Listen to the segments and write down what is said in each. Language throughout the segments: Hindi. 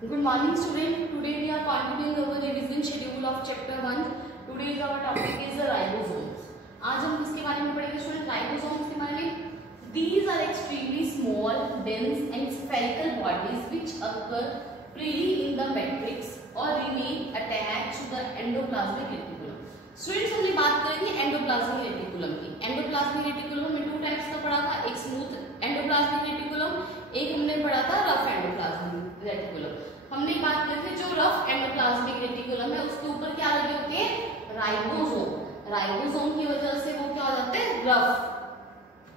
Good morning student. Today we are continuing our revision schedule of chapter 1. Today our topic is the ribosomes. आज हम किसके बारे में पढ़ेंगे स्टूडेंट? राइबोसोम्स के बारे में. These are extremely small, dense and spherical bodies which occur freely in the matrix or remain attached to the endoplasmic reticulum. Students हमने बात करेंगे एंडोप्लाज्मिक रेटिकुलम की. एंडोप्लाज्मिक रेटिकुलम में 2 टाइप्स का पढ़ा था, एक स्मूथ एंडोप्लाज्मिक रेटिकुलम, एक हमने पढ़ा था रफ एंडोप्लाज्मिक रेटिकुलम. हमने बात करी थी जो रफ एंडोप्लाज्मिक रेटिकुलम है उसके ऊपर क्या लगे होते हैं? राइबोसोम. राइबोसोम की वजह से वो क्या हो जाते हैं? रफ.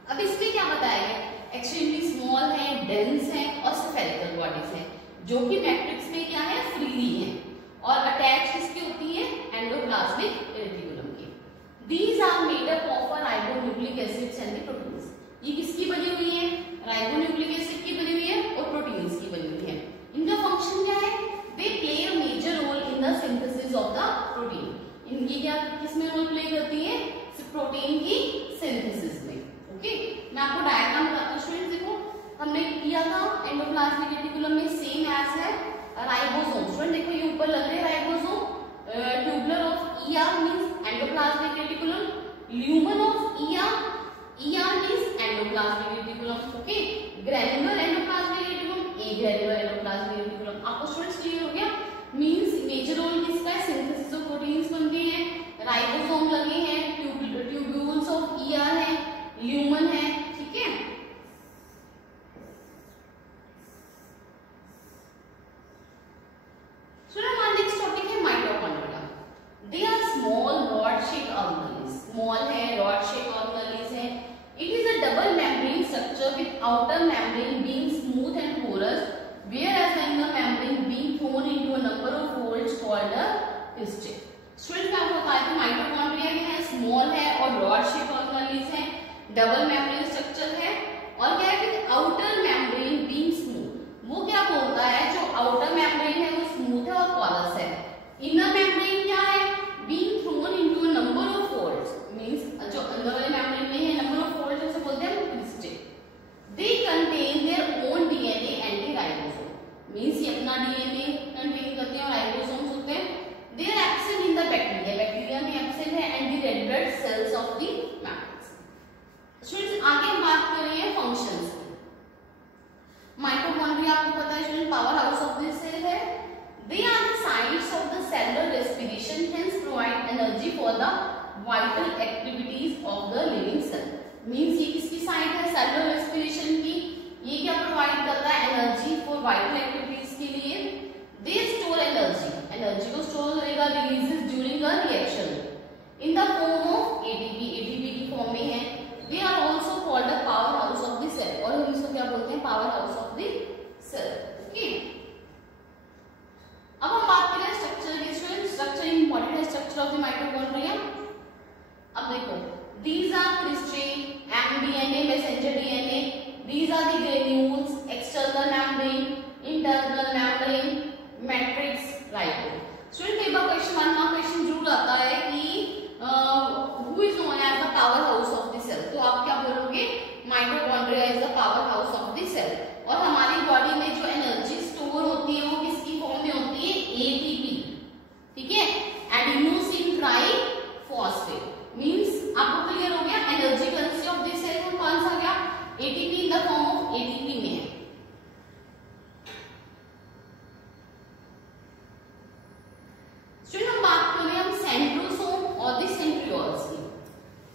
अब इसमें क्या बताया गया? एक्सट्रीमली स्मॉल है, डेंस है और स्फेरिकल बॉडीज है जो कि मैट्रिक्स में क्या है? फ्रीली है और अटैच किसकी होती है? एंडोप्लाज्मिक रेटिकुलम की. These are made up of ribonucleic acids and the proteins. ये किसकी बनी हुई है? राइबोन्यूक्लिक एसिड की बनी हुई है और प्रोटीन्स की बनी हुई है. इनका फंक्शन क्या है? They play a major role in the synthesis of the protein. इनकी क्या किसमें रोल प्ले करती है? प्रोटीन की सिंथेसिस में. ओके, मैं आपको डायग्राम बताता हूं स्टूडेंट्स. देखो हमने किया था एंडोप्लाज्मिक रेटिकुलम में सेम एज है राइबोसोम. स्टूडेंट देखो ये ऊपर लग रहे हैं ribosome. Tubular of ER means endoplasmic reticulum, lumen of ER, ER means endoplasmic reticulum. Okay, granular endoplasmic reticulum, granular endoplasmic reticulum. आपको स्टूडेंट्स क्लियर हो गया? मींस मेजर रोल किसका है? सिंथेसिस ऑफ प्रोटीन्स बनते हैं, राइबोसोम लगे हैं, ट्यूब्यूल्स ऑफ ईआर है, ल्यूमन है. ठीक है, नेक्स्ट टॉपिक है mitochondria. They are small rod shape organelles. Small है, रॉड शेप ऑर्गेनेल्स है. It is a double membrane structure with outer membrane being smooth and porous, whereas the inner membrane being thrown into a number of holes called a tissue. Student आपको बताया कि माइटोकॉन्ड्रिया क्या है? स्मॉल है और रॉड शेप ऑर्गेनेल्स है, डबल मेम्ब्रेन स्ट्रक्चर है और क्या है कि आउटर मेम्ब्रेन बीइंग स्मूथ. वो क्या बोलता है? जो आउटर मेम्ब्रेन है वो स्मूथ है और पोरस है. इनर मेम्ब्रेन क्या है? Being throne into a number of holes means जो अंदर वाले मेम्ब्रेन में है नंबर ऑफ होल्स उसे बोलते हैं cristae. They contain their own DNA anti ribosome. Means ये अपना डीएनए कंटेन करते हैं और राइबोसोम्स होते हैं. They are absent in the bacteria. Bacteria में एब्सेंट है and the red blood cells of the matrix. Students आगे हम बात कर रहे हैं फंक्शंस की. माइटोकॉन्ड्रिया आपको पता है student power house of the cell है. They are the sites of the cellular respiration, hence provide energy for the vital activities of the living cell. Means ये किसकी साइट है? सेलुलर रेस्पिरेशन की. ये क्या प्रोवाइड करता है? एनर्जी फॉर वाइटल एक्टिविटीज के लिए. They store energy. एनर्जी को स्टोर करेगा, releases during a reaction in the form of ATP. ATP की फॉर्म में है. They are also called the power house of the cell और हम इसको क्या बोलते हैं? Power house of the cell. Okay, अब हम बात करें स्ट्रक्चर की. स्टूडेंट स्ट्रक्चर इंपॉर्टेंट है, स्ट्रक्चर ऑफ द माइटोकॉन्ड्रिया. अब देखो these are cristae, mDNA, messenger DNA. These are the granules, external membrane, internal membrane, matrix, ribosome. Student कई बार क्वेश्चन 1 मार्क क्वेश्चन जरूर आता है कि who is known as the power house of the cell. तो आप क्या बोलोगे? Mitochondria is the power house of the cell. और हमारी बॉडी में जो एनर्जी स्टोर होती है वो किसकी फॉर्म में होती है? एटीपी. ठीक है, एडिनोसिन ट्राइफॉस्फेट. मींस आपको क्लियर हो गया energy currency of this cell में कौन सा गया? ATP in the form of ATP में है. स्टूडेंट हम बात करें हम सेंट्रोसोम और द सेंट्रियोल्स की.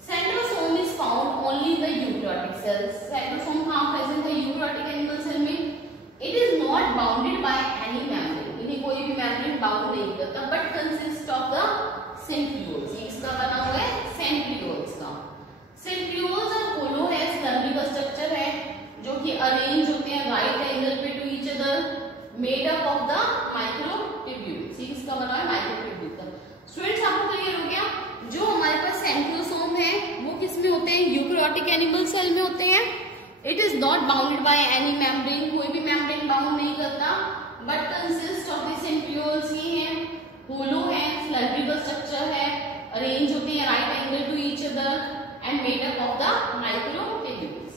Centrosome is found only in the eukaryotic cells. Centrosome कहां प्रेजेंट है? यूकैरियोटिक एनिमल सेल में. It is not bounded by any membrane. इन्हें कोई भी मेम्ब्रेन बाउंड नहीं करता but consist of the centrioles. इसका बना हुआ है सेंट्रियोल्स का. सेंट्रियोल्स और होलो है, स्लर्वी का स्ट्रक्चर है जो कि अरेंज होते हैं राइट एंगल पे to each other, made up of the microtubules. इसका बना है माइक्रोट्यूब्यूल. स्टूडेंट्स आपको क्लियर हो गया? जो हमारे पास सेंट्रोसोम है वो किस में होते हैं? यूकैरियोटिक एनिमल सेल में होते हैं. It is not bounded by any membrane. कोई भी मेम्ब्रेन बाउंड नहीं करता but consist of the centrioles. ये है, होलो है, स्लर्वी का स्ट्रक्चर है, अरेंज होते हैं right angle to each other and made up of the microtubules.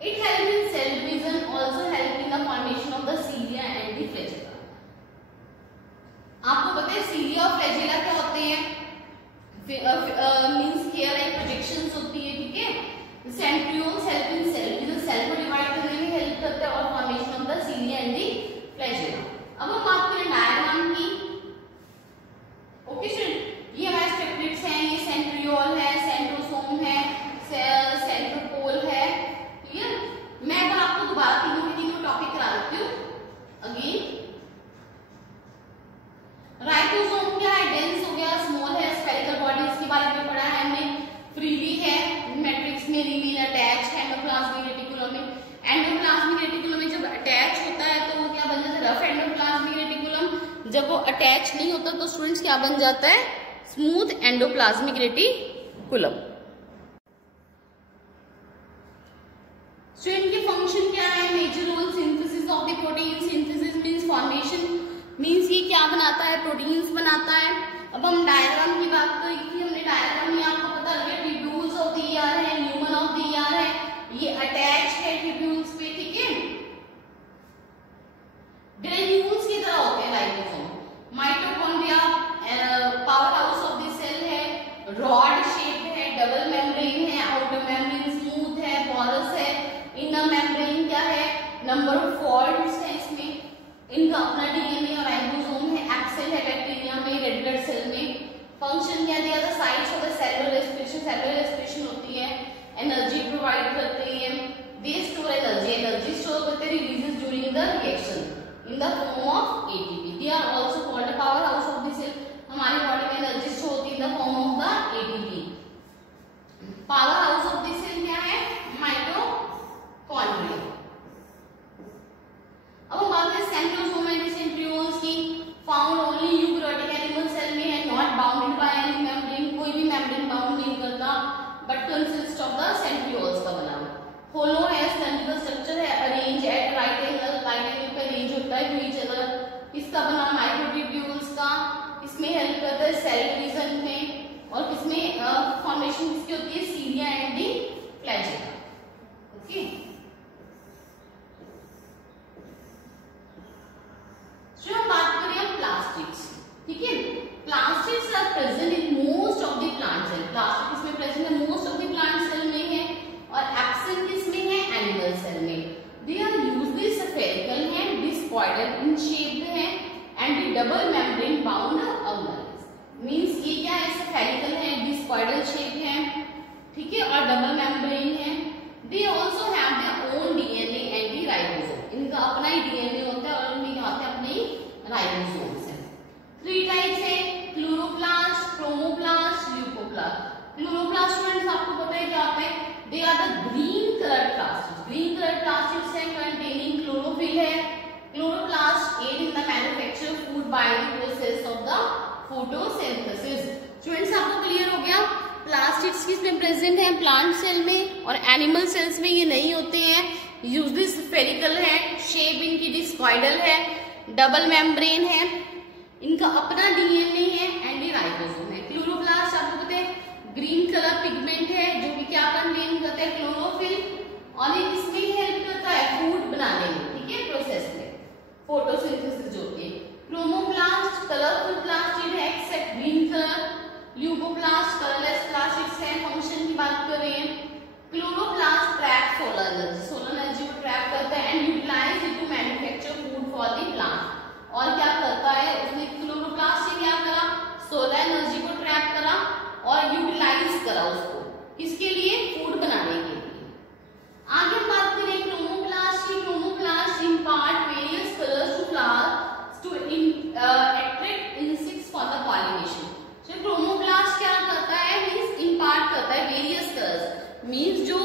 It helps in cell division, also help in the formation of the cilia and जब वो अटैच नहीं होता तो स्टूडेंट्स क्या बन जाता है, स्मूथ एंडोप्लाज्मिक रेटिकुलम। स्टूडेंट के फंक्शन क्या है, major role synthesis of the protein, synthesis means formation, means ये क्या बनाता है, प्रोटीन्स बनाता है। अब हम डायग्राम की बात करी थी हमने, डायग्राम में आपको पता लग गया ट्यूब्यूल्स ऑफ द ईआर है, ल्यूमन ऑफ द ईआर है, ये अटैच है ट्यूब्यूल्स पे, ठीक है। ग्रेन्यूल्स की तरह होते हैं lysosome, mitochondria power house of the cell है, रॉड शेप है, डबल मेम्ब्रेन है, आउटर मेम्ब्रेन स्मूथ है, पोरस है, इनर मेम्ब्रेन क्या है, नंबर ऑफ फॉल्ड्स है इसमें, इनका अपना डीएनए और राइबोसोम है, एक्सेल है बैक्टीरिया में, रेड ब्लड सेल में। फंक्शन क्या दिया था, sites of the cellular respiration, cellular respiration होती है, एनर्जी प्रोवाइड करते हैं, they store energy, energy store करते हैं, releases during the reaction in the form of ATP, they are also called the power house of the cell. हमारी बॉडी में एनर्जी स्टोर होती है in the form of the ATP. Power house of the cell क्या है, माइटोकॉन्ड्रिया। अब हम बात करें सेंट्रोसोम एंड सेंट्रियोल्स की, found only eukaryotic animal cell में है, not bounded by any membrane, कोई भी मेम्ब्रेन बाउंड नहीं करता, but consist of the centrioles का बना हुआ। होलो है, सिलेंड्रिकल स्ट्रक्चर है, arrange at right angle, right angle पे अरेंज होता है टू ईच अदर। इसका बना माइक्रोट्यूब्यूल्स का, इसमें हेल्प करता है सेल डिवीजन में, और किसमें फॉर्मेशन किसकी होती है, cilia and the flagella. Okay, जो हम बात करें प्लास्टिड्स, ठीक है। Plastids are present in most of the plant cell, plastid इसमें प्रेजेंट है most of the plant cell में है, और एब्सेंट किसमें है, एनिमल सेल में। दे आर यूजुअली स्फेरिकल है, डिस्कॉइडल इन शेप है, and double membrane bound organelles, means ये क्या है, स्फेरिकल है, डिस्कॉइडल शेप है, ठीक है, और डबल मेम्ब्रेन है। They also have their own DNA and the ribosome, इनका अपना ही डीएनए होता है और इनमें क्या होता है, अपने ही राइबोसोम्स है। 3 टाइप्स है, chloroplast, chromoplast, leucoplast. Chloroplast students आपको पता है क्या होता है, they are the green colour plastids, green colour plastids है कंटेनिंग क्लोरोफिल है। Chloroplast aid in the manufacture food by the process of the photosynthesis. Students आपको क्लियर हो गया, प्लास्टिड्स किसमें प्रेजेंट है, प्लांट सेल में, और एनिमल सेल्स में ये नहीं होते हैं, यूजुअली स्फेरिकल है, शेप इनकी डिस्कॉइडल है, डबल मेम्ब्रेन है, इनका अपना डीएनए है, एंड ये राइबोसोम है। क्लोरोप्लास्ट आपको पता है ग्रीन कलर पिगमेंट है, जो कि क्या कंटेन करता है, क्लोरोफिल, और ये किसमें हेल्प करता है, फूड बनाने में, ठीक है, प्रोसेस में, फोटोसिंथेसिस जो होती है। क्रोमोप्लास्ट कलरफुल प्लास्टिड है except green colour, leucoplast colourless plastids है। फंक्शन की बात कर रहे हैं, chloroplast trap solar energy, solar energy को ट्रैप करता है, and utilise it to manufacture food for the plant, और क्या करता है, उसने क्लोरोप्लास्ट से क्या करा, सोलर एनर्जी को ट्रैप करा और यूटिलाइज करा उसको, किसके लिए, फूड बनाने के लिए। आगे हम बात करें क्रोमोप्लास्ट की, chromoplast impart various colours to flowers to attract insects for the pollination. तो क्रोमोप्लास्ट क्या करता है, मींस इम्पार्ट करता है वेरियस कलर्स, मींस जो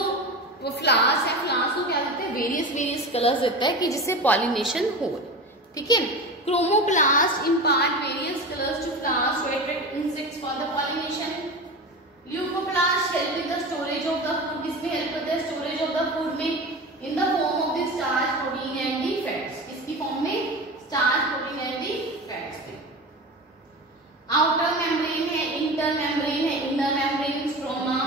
फ्लावर्स है, फ्लावर्स को क्या करते हैं, वेरियस कलर्स देता है कि जिससे पॉलिनेशन हो, ठीक है। Chromoplast impart various colours to flowers to attract insects for the pollination. Leucoplast help with the storage of the food, किसमें हेल्प करता है, स्टोरेज ऑफ द फूड में, in the form of the starch, protein and the fats, किसकी फॉर्म में, starch, protein and the fats में। आउटर मेम्ब्रेन है, इंटर मेम्ब्रेन है, inner membrane stroma,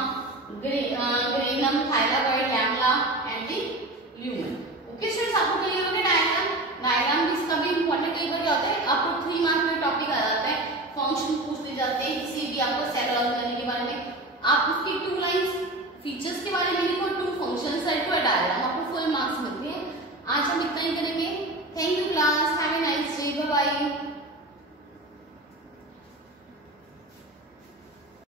granum, thylakoid, lamella and the lumen. Okay students, आपको क्लियर हो गया डायग्राम इसका भी इंपॉर्टेंट कई बार क्या होता है, आपको 3 मार्क में टॉपिक आ जाता है, फंक्शन पूछ ले जाते हैं, किसी भी आपको सेल ऑर्गेनेल के बारे में, आप उसकी 2 लाइंस फीचर्स के बारे में लिखो, 2 फंक्शन सेट टू डायग्राम, आपको फुल मार्क्स मिलते हैं। आज हम इतना ही करेंगे। Thank you class, have a nice day, bye bye.